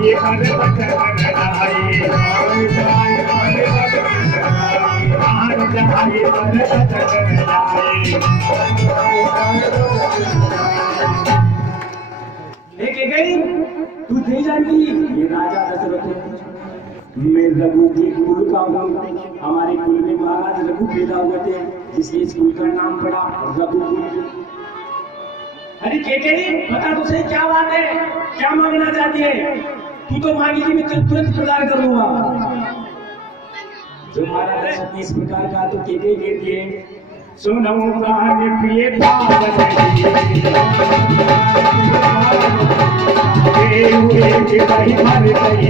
जाए पर बचन जाए मान जाए पर बचन जाए। लेके गई तू नहीं जानती ये राजा दशरथ है, मैं रघु के कुल का हूँ। हमारे कुल में महाराज रघु पैदा हुए थे, जिसलिए इस कुल का नाम पड़ा रघुकुल। अरे केके बता तुझे क्या बात है, क्या मांगना चाहती है? तू तो मांगी थी, मैं तुरंत प्रदान कर दूंगा। जो महाराज दशरथ ने इस प्रकार कहा तो केके कहती है सुनो प्राण प्रिय पावन हुए कि वही मर गई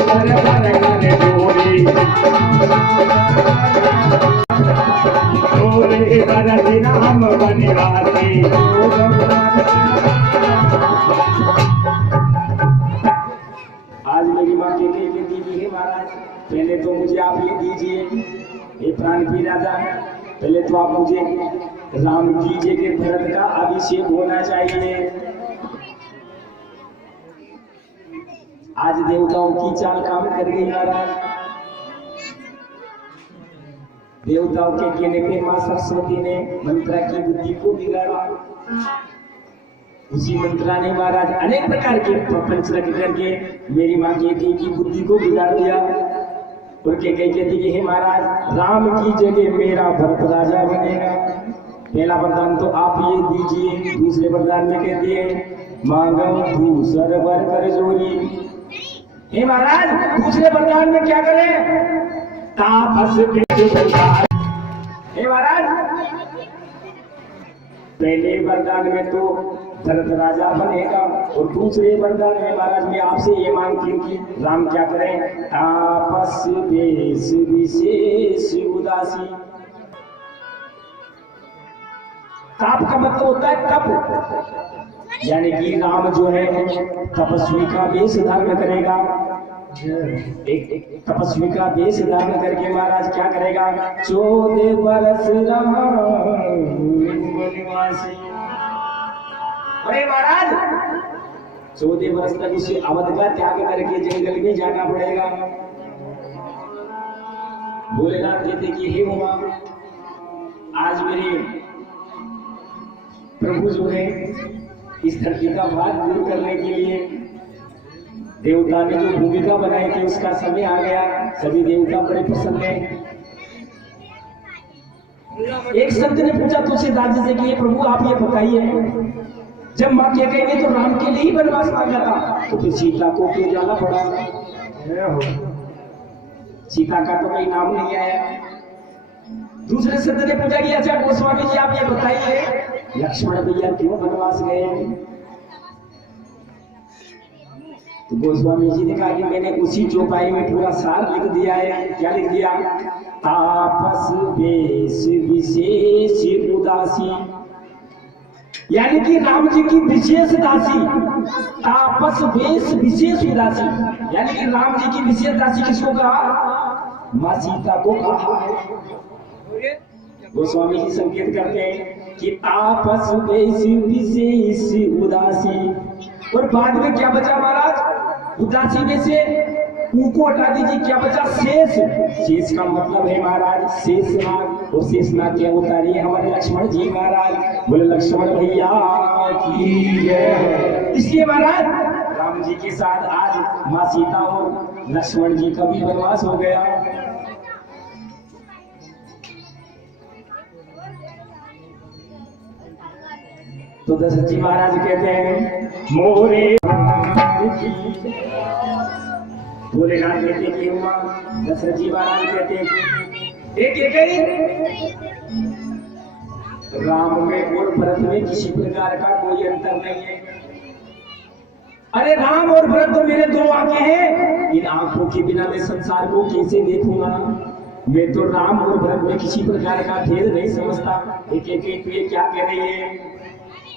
सर पर कर जोड़ी भरत राम बनवासी। आज मेरी माँ के दीदी है महाराज, पहले तो मुझे आप ये दीजिए, ये प्राण की राजा है, पहले तो आप मुझे राम की जगह भरत का अभिषेक होना चाहिए। आज देवताओं की चाल काम कर गई महाराज। देवताओं के कहने पे माँ सरस्वती ने मंत्रा की बुद्धि को बिगाड़ा। उसी मंत्रा ने महाराज अनेक प्रकार के प्रपंच रख करके मेरी माँ की बुद्धि को बिगाड़ दिया। और कहती कि हे महाराज राम की जगह मेरा भरत राजा बनेगा। पहला वरदान तो आप ये दीजिए। दूसरे वरदान में कहती है मांगम दूसर वर कर जोरी। हे महाराज दूसरे वरदान में क्या करें? तापस के हे महाराज पहले वरदान में तो भरत राजा बनेगा और दूसरे वरदान में महाराज मैं आपसे ये मांगती हूँ कि राम क्या करें? तापस वेश विशेष उदासी। ताप का मतलब होता है तप, यानी कि राम जो है तपस्वी का वेश धारण करेगा। एक तपस्वी का वेश धारण करके महाराज क्या करेगा? 14 बरस राम वनवासी। अरे महाराज 14 वर्ष तक उसे अवध का त्याग करके जंगल में जाना पड़ेगा। भोलेनाथ कहते कि हे उमा, आज मेरे प्रभु जो है इस धरती का भार दूर करने के लिए देवता ने जो भूमिका बनाई थी उसका समय आ गया। सभी देवता बड़े प्रसन्न हैं। एक संत ने पूछा तुलसीदास जी से कि प्रभु आप ये बताइए, जब माँ कह गई ने तो राम के लिए ही वनवास मांगा था, तो फिर सीता को क्यों जाना पड़ा? सीता का तो कोई नाम नहीं आया। दूसरे संत ने पूछा कि अच्छा गोस्वामी जी आप ये बताइए लक्ष्मण भैया क्यों वनवास गए? तो गोस्वामी जी ने कहा कि मैंने उसी चौपाई में पूरा सार लिख दिया है। क्या लिख दिया? तापस वेश विशेष उदासी, यानी कि राम जी की विशेष दासी। तापस वेश विशेष उदासी, यानी कि राम जी की विशेष दासी किसको कहा? माँ सीता को कहा। गोस्वामी जी संकेत करते हैं कि तापस वेश विशेष उदासी। और बाद में क्या बचा महाराज? उदासी में से ऊ को हटा दीजिए, क्या बचा? शेष। शेष का मतलब है महाराज शेषनाग। और शेषनाग क्या उतारी है? हमारे लक्ष्मण जी महाराज। बोले लक्ष्मण भैया की जय। इसलिए महाराज राम जी के साथ आज माँ सीता और लक्ष्मण जी का भी वनवास हो गया। तो दशरथ जी महाराज कहते हैं मोरे भोलेनाथ कहते कि हुआ। दशरथ जी महाराज कहते हैं राम में और भरत में किसी प्रकार का कोई अंतर नहीं है। अरे राम और भरत तो मेरे दो आंखें हैं, इन आंखों के बिना मैं संसार को कैसे देखूंगा? मैं तो राम और भरत में किसी प्रकार का भेद नहीं समझता। एक क्या कह रही है?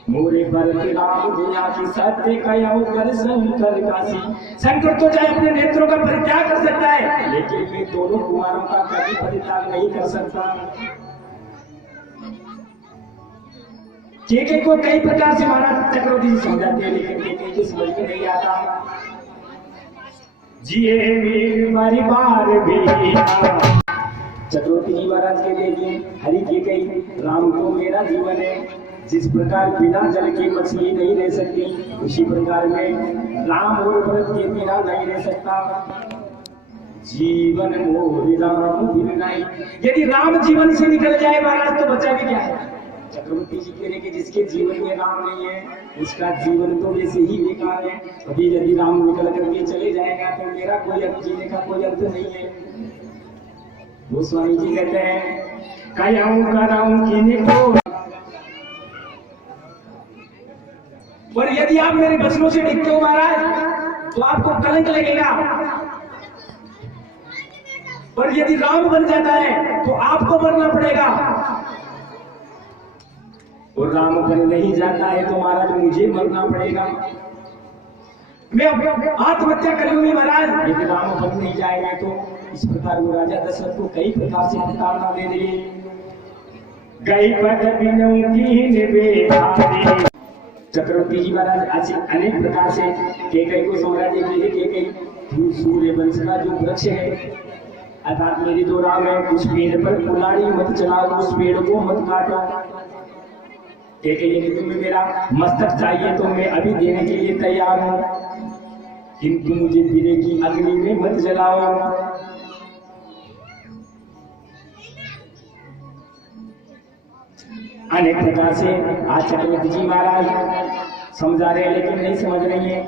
मोरे भरत राम दुनिया की सत्य कयाऊ कर शंकर काशी। शंकर तो चाहे अपने नेत्रों का परित्याग कर सकता है, लेकिन मैं दोनों कुमारों का कभी परित्याग नहीं कर सकता। केके को कई प्रकार से महाराज चक्रवर्ती जी समझाते हैं, लेकिन केके को समझ में नहीं आता। जिए मीर मारी बार भी चक्रवर्ती जी महाराज कहते हैं कि हरि के कई राम तो मेरा जीवन है। जिस प्रकार बिना जल के मछली नहीं रह सकती, उसी प्रकार में राम और भरत के बिना नहीं रह सकता। जीवन मोर राम बिन नहीं। यदि राम जीवन से निकल जाए महाराज तो बचा भी क्या है। चक्रवर्ती जी कह रहे कि जिसके जीवन में राम नहीं है उसका जीवन तो वैसे ही बेकार है। अभी यदि राम निकल करके चले जाएगा तो मेरा कोई अर्थ, जीने का कोई अर्थ नहीं है। गोस्वामी जी कहते हैं कयाऊं कराऊं किनको। और यदि आप मेरे वचनों से डिगते हो महाराज तो आपको कलंक लगेगा। और यदि राम बन जाता है तो आपको मरना पड़ेगा। और राम बन नहीं जाता है तो महाराज मुझे मरना पड़ेगा। मैं आत्महत्या कर लूंगी महाराज यदि राम बन नहीं जाएगा तो। इस प्रकार वो राजा दशरथ को कई प्रकार से प्रताड़ना दे रही। गई पद बिनु कीन बेहारी। चक्रवर्ती जी महाराज ऐसे अनेक प्रकार से केकई को समझाते हैं। केकई सूर्य वंश का जो वृक्ष है अर्थात मेरी जो राम है, उस पेड़ पर कुल्हाड़ी मत चलाओ, उस पेड़ को मत काटो। केकई यदि तुम्हें मेरा मस्तक चाहिए तो मैं अभी देने के लिए तैयार हूँ, किंतु मुझे पीने की अग्नि में मत जलाओ। अनेक प्रकार से आज चक्रवर्ती जी महाराज समझा रहे हैं लेकिन नहीं समझ रही है।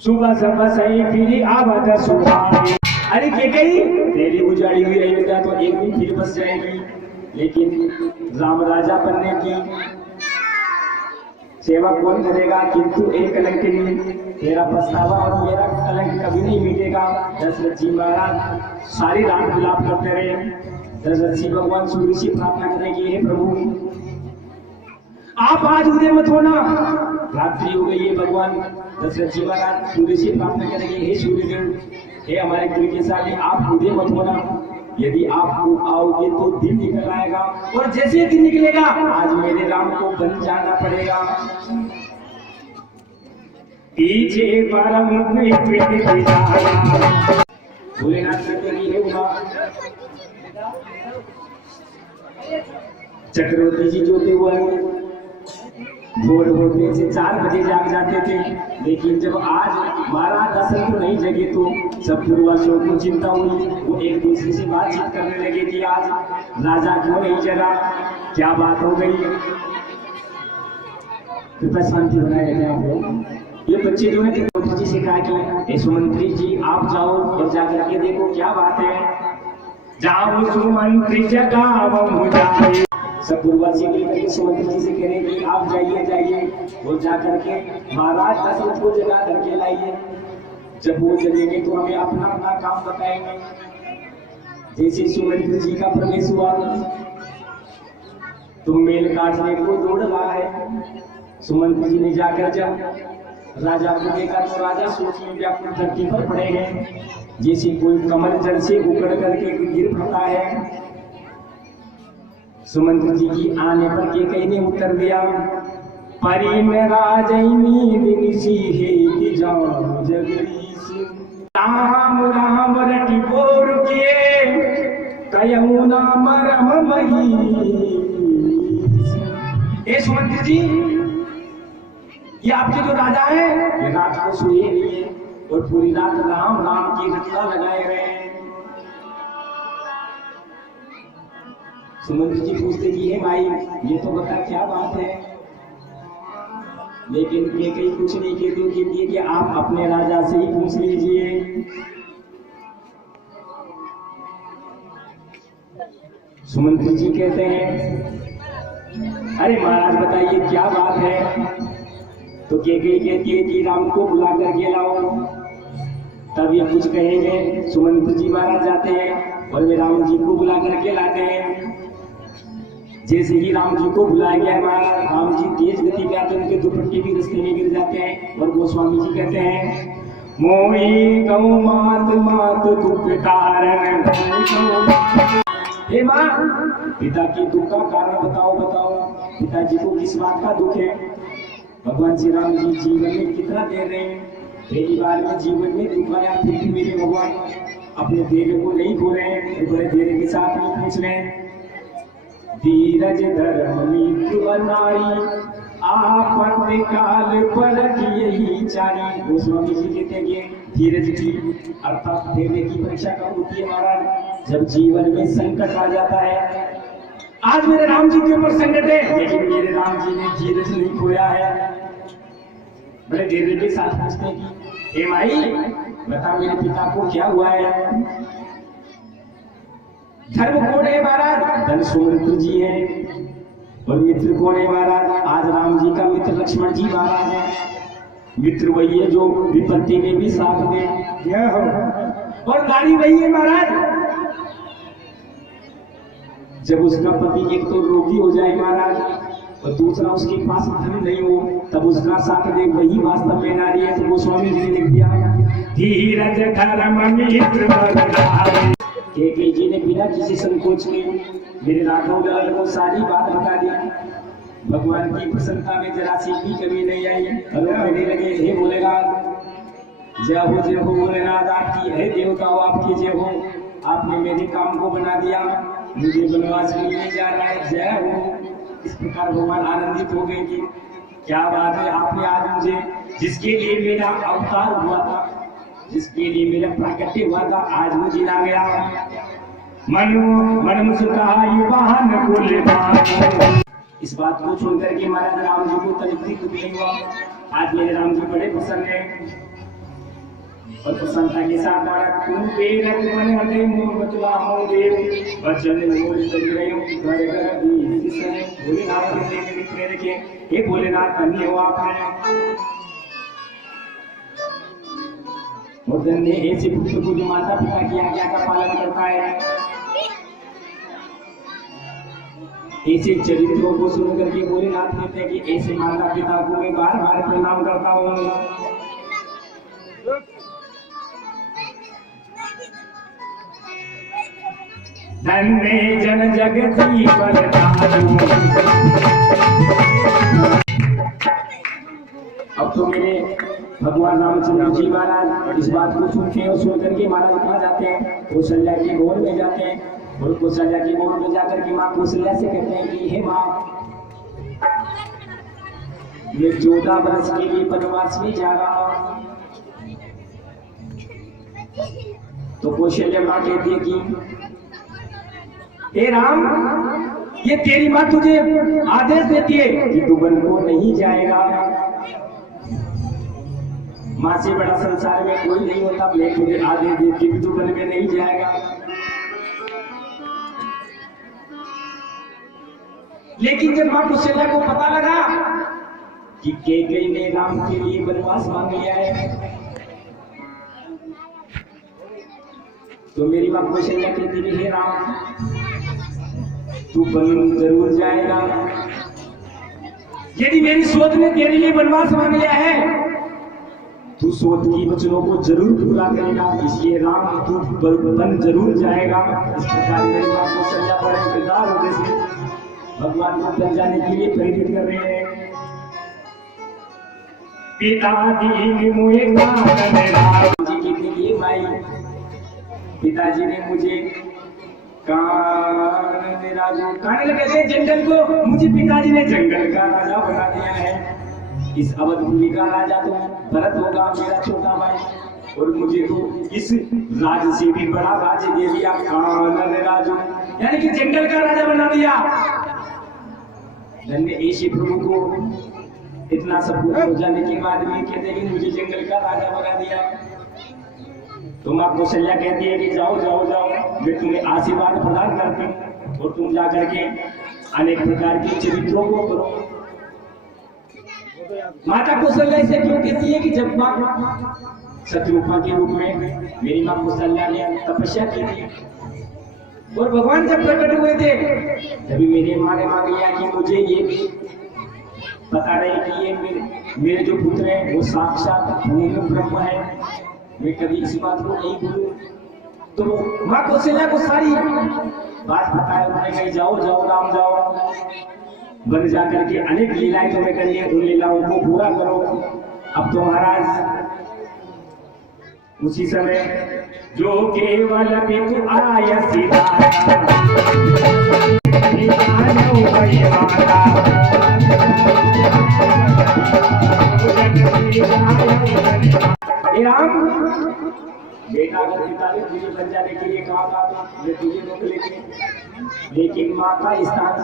सुबह सब सही फिरी आवत सुहानी। अरे केकई तेरी उजाड़ी हुई अयोध्या तो एक दिन फिर बस जाएगी, लेकिन राम राजा बनने की सेवा कौन करेगा। किंतु एक कलंकिनी तेरा पछतावा और मेरा कलंक कभी नहीं मिटेगा। दशरथ जी महाराज सारी रात विलाप करते रहे। दशरथ जी भगवान सूर्य से प्रार्थना करेंगे, हे प्रभु आप आज उदय मत होना, रात्रि हो गई है। भगवान दशरथ जी महाराज सूर्य से प्रार्थना करेंगे, हे सूर्यदेव, हे हमारे कुल के साथ आप उदय मत होना। यदि आप आओगे तो दिन निकल आएगा, और जैसे दिन निकलेगा आज मेरे राम को बन जाना पड़ेगा। पीछे परम भोलेनाथ हे उमा। चक्रवर्ती जी जो थे वो भोर होने से 4 बजे जाग जाते थे, लेकिन जब आज महाराज दशरथ को नहीं जगे तो सब पूर्ववासियों को चिंता हुई। वो एक दूसरे से बातचीत करने लगे कि आज राजा क्यों नहीं जगा, क्या बात हो गई। कृपया शांति बनाए रखें आप लोग। ये बच्चे जो है चक्रवर्ती जी से कहा कि सुमंत्री जी आप जाओ और जाकर के देखो क्या बात है। जाओ सुमंत्री जगावो जाए। सब पूर्ववासी मिलकर के सुमंत्री जी से कह रहे कि आप जाइए और जाकर के महाराज दशरथ को जगा करके लाइए। जब वो चलेंगे तो हमें अपना अपना काम बताएंगे। जैसे सुमंत्री जी का प्रवेश हुआ तो मेल काटने को दौड़ रहा है। सुमंत्री जी ने जाकर जब राजा को देखा तो राजा सोच में व्याकुल धरती पर पड़े हैं, जैसे कोई कमल जल से उकड़ करके गिर पड़ता है। सुमंत्री जी की आने पर केकई ने उत्तर दिया, परी में राजनी निसी है जान जगदीश। राम राम रटी बोर किए कयहु नाम रम मही। ए सुमंत्री जी, ये आपके जो राजा है ये रात को सोए नहीं है और पूरी रात राम राम की रटता लगाए रहे हैं। सुमंत्री जी पूछते कि हे माई ये तो बता क्या बात है। लेकिन केकई कुछ नहीं कहती, कहती है कि आप अपने राजा से ही पूछ लीजिए। सुमंत्री जी कहते हैं अरे महाराज बताइए क्या बात है। तो केकई कहती है कि राम को बुला करके लाओ, तब ये कुछ कहेंगे। सुमंत्री जी महाराज जाते हैं और वे राम जी को बुला करके लाते हैं। जैसे ही राम जी को बुलाया गया महाराज, राम जी तेज गति पे आते, उनके दुपट्टे भी रास्ते में गिर जाते हैं। और गोस्वामी जी कहते हैं मोई गौ मात मात दुख कारण। हे माँ पिता के दुख का कारण बताओ बताओ। पिताजी को किस बात का दुख है? भगवान श्री राम जी जीवन में कितना दे रहे हैं, पहली बार में जीवन में दुख आया, फिर भी मेरे भगवान अपने धैर्य को नहीं खो रहे हैं, बड़े धैर्य के साथ में पूछ रहे हैं। धीरज धर्म मित्र नारी आपत्ति काल पर यही चारी। गोस्वामी जी कहते हैं कि धीरज की अर्थात धैर्य की परीक्षा कब होती है महाराज? जब जीवन में संकट आ जाता है। आज मेरे राम जी के ऊपर संकट है, लेकिन मेरे राम जी ने धीरज नहीं खोया है। बड़े धैर्य के साथ पूछते हैं कि हे माई बता मेरे पिता को क्या हुआ है? धर्म कौन है महाराज? धन सुमित्र जी है। और मित्र कौन है महाराज? आज राम जी का मित्र लक्ष्मण जी महाराज है। मित्र वही है जो विपत्ति में भी साथ दे, और नारी वही है महाराज जब उसका पति एक तो रोगी हो जाए महाराज, और दूसरा उसके पास धन नहीं हो, तब उसका साथ दे, वही वास्तव में नारी है। तो गोस्वामी जी ने लिख दिया धीरज धर्म मित्र बरदाई। केके जी ने बिना किसी संकोच के मेरे राघव लाल को सारी बात बता दी। भगवान की प्रसन्नता में जरा सी भी कमी नहीं आई। और कहने लगे हे भोलेनाथ, जय हो भोलेनाथ, आपकी है देवताओं आपकी जय हो। आपने मेरे काम को बना दिया, मुझे वनवास मिलने जा रहा है, जय हो। इस प्रकार भगवान आनंदित हो गए कि क्या बात है, आपने आज मुझे जिसके लिए मेरा अवतार हुआ था, जिसके लिए मेरा प्राकट्य हुआ था, आज वो जिला गया। मन मुस्कुराई वाहन कुल। इस बात को सुनकर के महाराज राम जी को तनिक भी दुख नहीं हुआ। आज मेरे राम जी बड़े प्रसन्न हैं, और प्रसन्नता के साथ महाराज तुम पेरक मन हटे मोर बचला हो देव वचन मोर सज रहे हो घर घर भी जिसने भोलेनाथ ने देखे प्रेरक है। हे भोलेनाथ धन्य हो आपने, और धन्य ऐसे पुत्र को जो माता पिता की आज्ञा का पालन करता है। ऐसे चरित्रों को सुन करके भोलेनाथ कहते हैं कि ऐसे माता पिता को मैं बार बार प्रणाम करता हूँ। धन्य जन जगती बरदायु। अब तो मेरे भगवान रामचंद्र जी महाराज इस बात को सुनते हैं, और सुन करके महाराज कहाँ जाते हैं? कौशल्या के गोद में जाते हैं। और कौशल्या के गोद में जाकर के माँ कौशल्या से कहते हैं कि हे माँ, मैं 14 वर्ष के लिए वनवास में जा रहा हूँ। तो कौशल्या माँ कहती है कि हे राम, ये तेरी माँ तुझे आदेश देती है कि तू वन को नहीं जाएगा। माँ से बड़ा संसार में कोई नहीं होता, मैं तुझे आदेश देती कि तू वन में नहीं जाएगा। लेकिन जब माँ कौशल्या को पता लगा कि कैकेयी ने राम के लिए वनवास मांग लिया है, तो मेरी माँ कौशल्या कहती है हे राम, तू वन जरूर जाएगा। यदि मेरी सोच ने तेरे लिए वनवास मांग लिया है, तू सोच की वचनों को जरूर पूरा करेगा, इसलिए राम तू वन जरूर जाएगा। इस प्रकार मेरी माँ कौशल्या बड़े इंतजार होते से भगवान को वन जाने के लिए प्रेरित कर रहे हैं। पिता दीन मुझे जी के लिए भाई, पिताजी ने मुझे कहने लगे थे जंगल को, मुझे पिताजी ने जंगल का राजा बना दिया है। इस अवधभूमि का राजा तो भरत होगा, मेरा छोटा भाई, और मुझे तो इस राज्य से भी बड़ा राज्य दे दिया, कानन राजू, यानी कि जंगल का राजा बना दिया। धन्य ऐसे प्रभु को इतना सब कुछ हो जाने के बाद भी कहते हैं कि मुझे जंगल का राजा बना दिया। तो माँ कौशल्या कहती है कि जाओ जाओ जाओ, मैं तुम्हें आशीर्वाद प्रदान करती हूँ, और तुम जाकर के अनेक प्रकार के चरित्रों को करो। माता कौशल्या इसे क्यों कहती है कि जब माँ शत्रुघ्न के रूप में मेरी माँ कौशल्या ने तपस्या की थी, और भगवान जब प्रकट हुए थे, तभी मेरे माँ ने मांग लिया कि मुझे ये पता रहे कि ये मेरे जो पुत्र है वो साक्षात पूर्ण ब्रह्म है, मैं कभी इस बात को नहीं भूलूं। तो माँ कौशल्या को सारी बात बताया, उन्होंने कहा जाओ जाओ राम जाओ। बन जाकर के अनेक लीलाएं तुम्हें करनी है, उन लीलाओं को पूरा करो। अब तो महाराज उसी समय जो केवल बितु आय सिधारा राम बेटा अगर पिता ने तुझे बन जाने के लिए कहा था मैं तुझे रोक लेते, लेकिन माँ का स्थान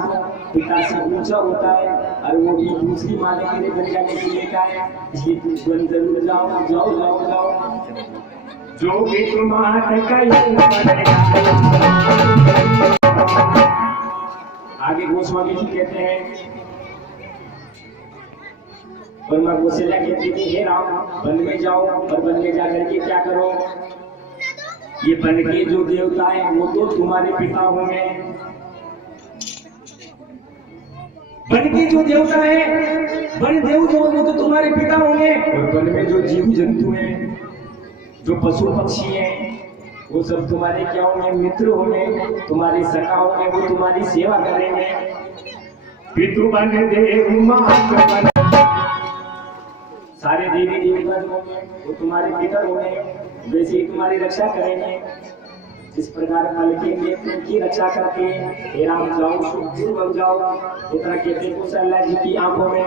पिता से ऊंचा होता है और वो भी दूसरी माँ ने मेरे बन जाने के लिए कहा है, इसलिए तुम बन जरूर जाओ जाओ जाओ जाओ। जो भी तुम्हारे आगे गोस्वामी जी कहते हैं, और मैं कौशल्या कहती थी हे राम वन में जाओ, और वन में जाकर के क्या करो, ये वन के जो देवता है वो तो तुम्हारे पिता होंगे, वन के जो देवता है वन देव जो वो तो तुम्हारे पिता होंगे, और वन में जो जीव जंतु हैं जो पशु पक्षी हैं वो सब तुम्हारे क्या होंगे, मित्र होंगे, तुम्हारे सखा होंगे, वो तुम्हारी सेवा करेंगे। पितु बन देव मात बन, सारे देवी देवता जो होंगे वो तुम्हारे पितर होंगे, वैसे ही तुम्हारी रक्षा करेंगे। जिस प्रकार कल के नेत्र की रक्षा करके हे राम जाओ सुखपूर्व बन जाओ, इतना कहते कौशल्या जी की आंखों में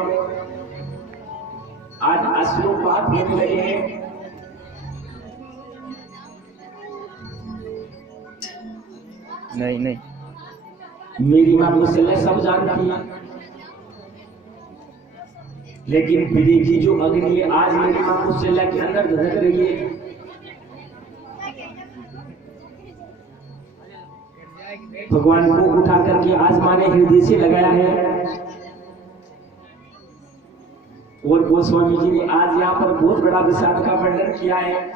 आज अश्रुपात होने लगे हैं। नहीं नहीं, मेरी मां कौशल्या सब जानती है, लेकिन प्रिय की जो अग्नि है आज मेरी मां कौशल्या के अंदर धधक रही है। भगवान को उठा करके आज मां ने हृदय से लगाया है, और गोस्वामी जी ने आज यहाँ पर बहुत बड़ा विषाद का वर्णन किया है।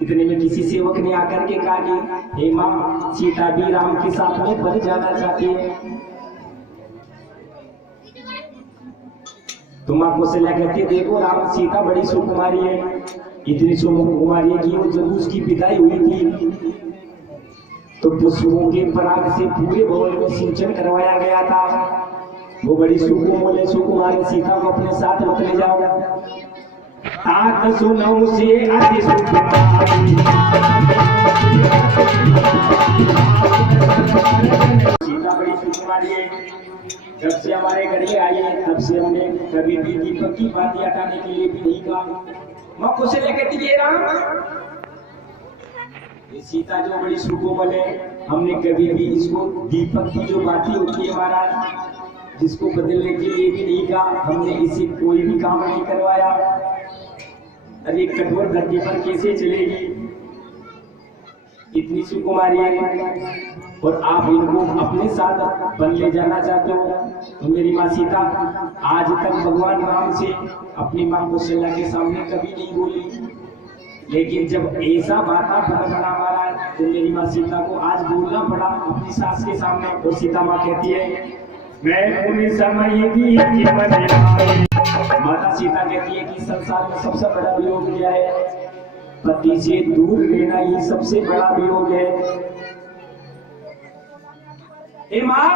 इतने में किसी सेवक ने आकर के कहा कि हे मां सीता भी राम के साथ में बन जाना चाहती है, तो मां कौशल्या कहती है देखो राम सीता बड़ी सुकुमारी है, इतनी सुकुमारी है कि वो जब उसकी विदाई हुई थी तो पुष्पों के पराग से पूरे भवन में सिंचन करवाया गया था, वो बड़ी सुकुमारी सीता को अपने साथ मत ले जाओ। तात सुनो से अति सुकुमारी, सीता बड़ी सुकुमारी है, जब से हमारे घर ये आई है तब से हमने कभी भी दीपक की बात हटाने के लिए भी नहीं कहा। मां कौशल्या कहती है राम ये सीता जो बड़ी सुकोमल है, हमने कभी भी इसको दीपक की जो बातें होती है महाराज जिसको बदलने के लिए भी नहीं कहा, हमने इसे कोई भी काम नहीं करवाया। अरे कठोर धरती पर कैसे चलेगी, इतनी सुकुमारी है और आप इनको अपने साथ बन ले जाना चाहते हो। तो मेरी माँ सीता आज तक भगवान राम से अपनी माँ कौशल्या के सामने कभी नहीं बोली, लेकिन जब ऐसा वाता बना महाराज तो मेरी माँ सीता को आज बोलना पड़ा अपनी सास के सामने। और सीता माँ कहती है मैं उन्हीं समय की माता सीता कहती है कि संसार में सबसे बड़ा वियोग क्या है, पति से दूर रहना ही सबसे बड़ा वियोग है। ए माँ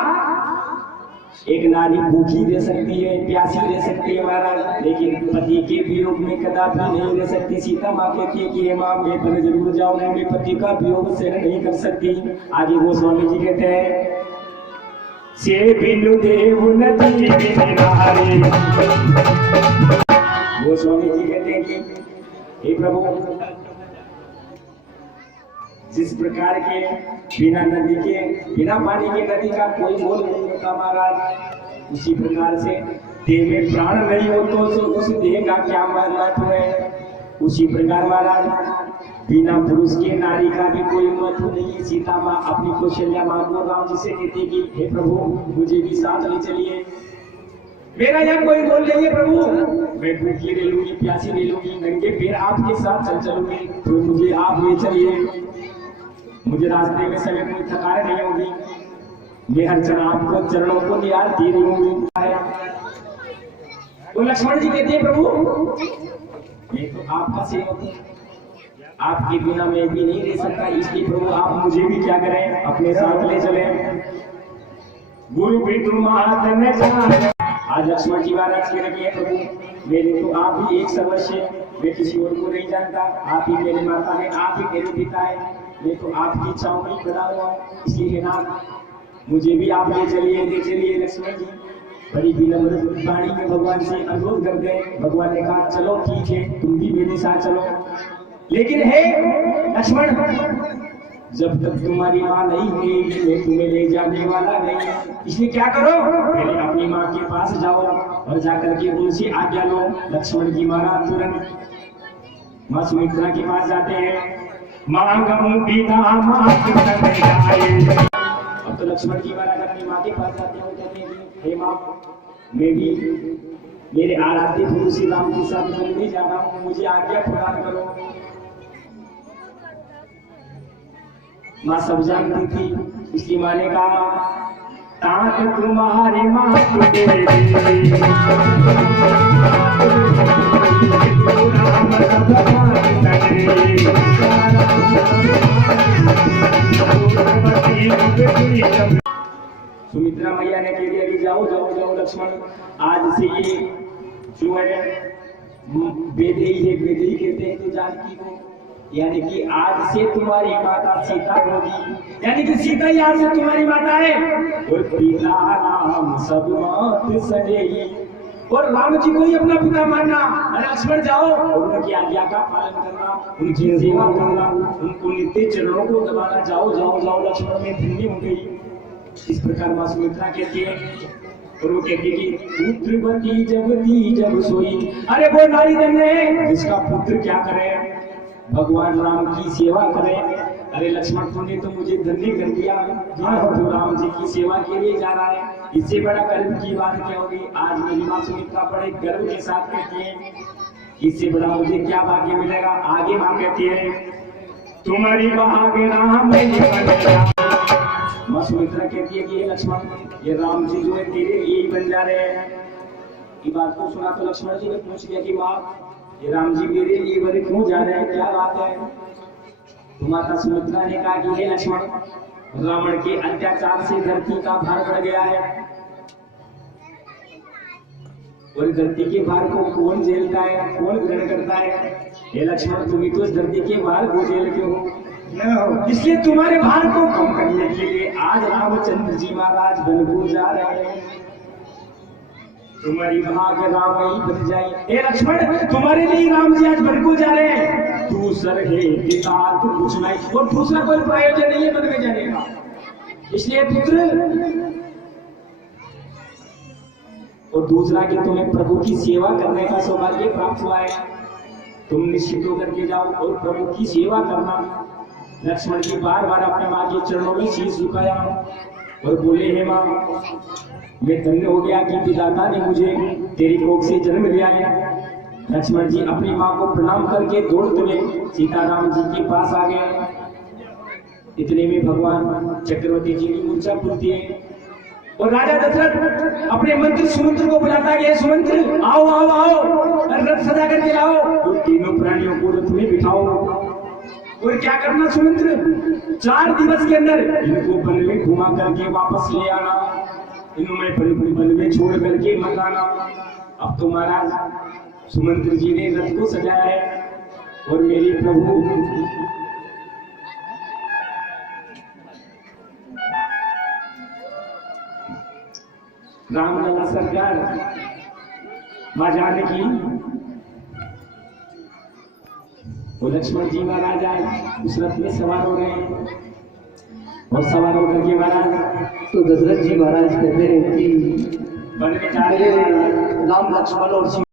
एक नारी भूखी रह सकती है, प्यासी रह सकती है महाराज, लेकिन पति के वियोग में कदापि नहीं रह सकती। सीता माँ कहती है कि हे माँ मैं बन जरूर जाऊं, मैं पति का वियोग सहन नहीं कर सकती। आगे वो स्वामी जी कहते हैं से बिनु देव नदी बिनारे, वो स्वामी जी कहते हैं कि हे प्रभु जिस प्रकार के बिना नदी के बिना पानी के नदी का कोई मोल नहीं होता महाराज, उसी प्रकार से देह में प्राण नहीं हो तो उस देह का क्या महत्व है। उसी प्रकार महाराज बिना पुरुष के नारी का भी कोई महत्व नहीं है। सीता माँ अपनी कौशल्या माँ को राम जी से कहती कि हे प्रभु मुझे भी साथ ले चलिए, मेरा यहाँ कोई बोल नहीं है प्रभु, मैं भूखी ले लूंगी प्यासी ले लूंगी, नंगे पैर आपके साथ चल चलूंगी, तो मुझे आप ले चलिए, मुझे रास्ते में समय कोई थकान नहीं होगी, मैं हर क्षण आपको चरणों को निहारती रहूंगी। तो लक्ष्मण जी कहते हैं प्रभु ये तो आपका सेवक है, आपके बिना मैं भी नहीं रह सकता, इसलिए प्रभु आप मुझे भी क्या करें अपने साथ ले चले। गुरु भी तुम न जाने। आज लक्ष्मण जी महाराज कह रहे हैं प्रभु मेरे तो आप ही एक सर्वस्व, मैं किसी और को नहीं जानता, आप ही मेरी माता है, आप ही मेरे पिता है, मैं तो आपकी इच्छाओं में बना हुआ, इसलिए नाथ मुझे भी आप ले चलिए लक्ष्मण जी। बड़ी विनम्र वाणी में भगवान से अनुरोध कर गए। भगवान ने कहा चलो ठीक है तुम भी मेरे साथ चलो, लेकिन हे लक्ष्मण जब तक तुम्हारी माँ नहीं हुई मैं तुम्हें ले जाने वाला नहीं, इसलिए क्या करो पहले अपनी माँ के पास जाओ और जाकर के उनसे आज्ञा लो। लक्ष्मण जी महाराज तुरंत माँ सुमित्रा के पास जाते हैं। मांगम पिता मात न जाए। अब तो लक्ष्मण जी महाराज अपनी माँ के पास जाते हैं, कहते हैं हे माँ मैं भी मेरे आराध्य गुरु श्री राम के साथ मिलने जा रहा हूँ, मुझे आज्ञा प्रदान करो। माँ सब जानती थी, इसकी माँ ने कहा तात तुम्हारी मात तेरी राम भगवान सगरे। सुमित्रा मैया ने कह दिया कि जाओ जाओ जाओ लक्ष्मण, आज से ये जो है बेदेई है, बेदेई कहते हैं तो जानकी को, यानी कि आज से तुम्हारी माता सीता होगी, यानी कि सीता ही आज से तुम्हारी माता है। और पिता राम सब मात सजई, और राम जी को ही अपना पिता मानना। अरे लक्ष्मण जाओ और उनकी आज्ञा का पालन करना, उनकी सेवा करना, उनको नित्य चरणों को दबाना। जाओ जाओ जाओ लक्ष्मण में धन्य हो गई। इस प्रकार माँ सुमित्रा कहती है, और वो कहती है कि पुत्रवती जब सोई। अरे वो नारी धन्य है जिसका पुत्र क्या करे, भगवान राम की सेवा करे। अरे लक्ष्मण तूने तो मुझे धन्य कर दिया, जो राम जी की सेवा के लिए जा रहा है, इससे बड़ा गर्व की बात क्या होगी। आज मेरी माँ सुमित्रा बड़े गर्व के साथ कहती है, इससे बड़ा मुझे क्या भाग्य मिलेगा। आगे माँ कहती है तुम्हारी भाग्य राम नहीं। माँ सुमित्रा कहती है कि लक्ष्मण ये राम जी जो है तेरे लिए ही बन जा रहे हैं। ये बात को सुना तो लक्ष्मण जी ने पूछ लिया कि माँ ये राम जी मेरे लिए बने क्यों जा रहे हैं, क्या बात है। तो माता सुमित्रा ने कहा कि हे लक्ष्मण रावण के अत्याचार से धरती का भार बढ़ गया है, और धरती के भार को कौन झेलता है, कौन ग्रहण करता है। हे लक्ष्मण तुम तो इस धरती के भार को झेल के हो, इसलिए तुम्हारे भार को कम करने के लिए आज रामचंद्र जी महाराज वन को जा रहे हैं। तुम्हारी भाग्य राम ही बन जाए। हे लक्ष्मण तुम्हारे लिए राम जी आज वन को जा रहे हैं। दूसर है पिता तो कुछ नहीं, और दूसरा कोई प्रयोजन नहीं है वन में जाने का। इसलिए पुत्र, और दूसरा कि तुम्हें प्रभु की सेवा करने का सौभाग्य प्राप्त हुआ है। तुम निश्चित होकर के जाओ और प्रभु की सेवा करना। लक्ष्मण जी बार बार अपने माँ के चरणों में शीश झुकाया और बोले हे माँ मैं धन्य हो गया कि पिताता ने मुझे तेरी कोख से जन्म लिया है। लक्ष्मण जी अपनी माँ को प्रणाम करके दौड़ते हुए सीताराम जी के पास आ गए। इतने में भगवान चक्रवर्ती जी की मूर्छा खुलती है और राजा दशरथ अपने मंत्री सुमंत्र को बुलाता है, सुमंत्र आओ आओ आओ, रथ सजा करके लाओ और तीनों प्राणियों को रथ में बिठाओ। और क्या करना सुमंत्र, 4 दिवस के अंदर इनको वन में घुमा करके वापस ले आना, इन्होंने वन में छोड़ करके मत आना। अब तो महाराज सुमंत्र जी ने रथ को सजाया है और मेरे प्रभु रामलला सरकार मां जानकी वो लक्ष्मण जी महाराज आज उस रथ में सवार हो रहे हैं और सवार होकर के महाराज तो दशरथ जी महाराज कहते हैं कि वन में जा मेरे रहे हैं। राम लक्ष्मण और